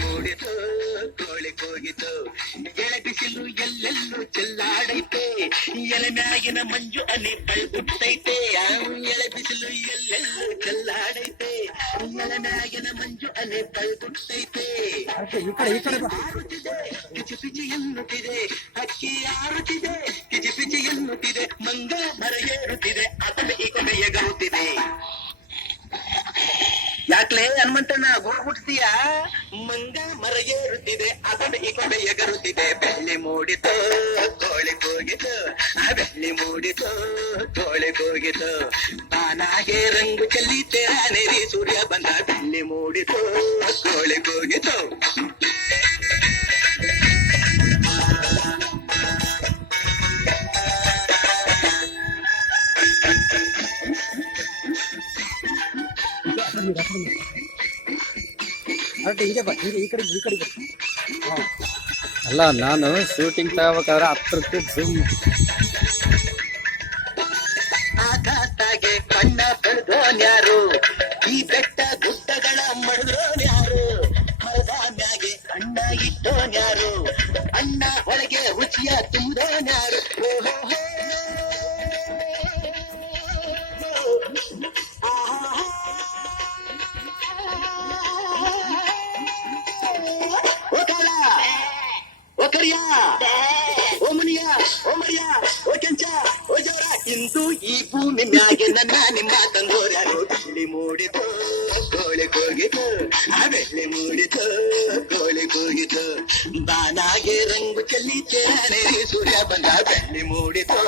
ಮೂಡಿತು ಕೋಳಿ ಕೂಗಿತು ಎಳೆ ಬಿಸಿಲು ಎಲ್ಲೆಲ್ಲೂ ಚೆಲ್ಲಾಡೈತೆ ಎಲೆ ಮ್ಯಾಗಿನ ಮಂಜು ಅನಿ ಬಳ್ಗುಟ್ಟೈತೆ ಎಳೆ ಬಿಸಿಲು ಎಲ್ಲೆಲ್ಲೂ ಚೆಲ್ಲಾಡೈತೆ ಎಲೆ ಮ್ಯಾಗಿನ ಮಂಜು ಅನಿ ಬಳ್ಗುಟ್ಟೈತೆ ಆರುತ್ತಿದೆ ಕಿಚಿ ಪಿಚಿ ಎನ್ನುತ್ತಿದೆ ಅಕ್ಕಿ ಆರುತ್ತಿದೆ ಕಿಚಿ ಪಿಚಿ ಎನ್ನುತ್ತಿದೆ ಮಂಗ ಮರ ಏರುತ್ತಿದೆ ಅದನ್ನು ಈ ಕೊನೆ ಎಗರುತ್ತಿದೆ. ಯಾಕ್ಲೆ ಹನುಮಂತಣ್ಣ ಗುಡ್ಗುಡ್ತೀಯ? ಮಂಗ ಮರ ಏರುತ್ತಿದೆ ಅದನ್ನು ಈ ಕಡೆ ಎಗರುತ್ತಿದೆ. ಬೆಳ್ಳಿ ಮೂಡಿತು ಕೋಳಿ ಕೂಗಿತು ಬೆಳ್ಳಿ ಮೂಡಿತು ಕೋಳಿ ಕೂಗಿತು ಬಾನಾಗೆ ರಂಗು ಚೆಲ್ಲಿತೆ ನೆರಿ ಸೂರ್ಯ ಬಂದ ಬೆಳ್ಳಿ ಮೂಡಿತು ಕೋಳಿ ಕೂಗಿತು. ಅಲ್ಲ ನಾನು ಶೂಟಿಂಗ್ ತಗೋಬೇಕಾದ್ರೆ ಹತ್ರಕ್ಕೆ ಝೂಮ್ ಆಕಾಶಾಗೆ ಬಣ್ಣ ಬೆಳೆದೋನ್ಯಾರು ಈ ಬೆಟ್ಟ ಗುಡ್ಡಗಳ ಮಡಿದ್ರೋನ್ಯಾರು ಮರದ ಮ್ಯಾಗೆ ಅಣ್ಣ ಇಟ್ಟೋನ್ಯಾರು ಅಣ್ಣ ಒಳಗೆ ರುಚಿಯ ತುಂಬಿದೋನ್ಯಾರು. ಇಂದು ಈ ಭೂಮಿ ಮ್ಯಾಗೆ ನನ್ನ ನಿಮ್ಮ ತಂದೋರ್ಯಾರು. ಬೆಳ್ಳಿ ಮೂಡಿತು ಕೋಳಿ ಕೂಗಿತು ಬೆಳ್ಳಿ ಮೂಡಿತು ಕೋಳಿ ಕೂಗಿತು ಬಾನಾಗೆ ರಂಗು ಚೆಲ್ಲಿತೆ ಸೂರ್ಯ ಬಂದ ಬೆಳ್ಳಿ ಮೂಡಿತು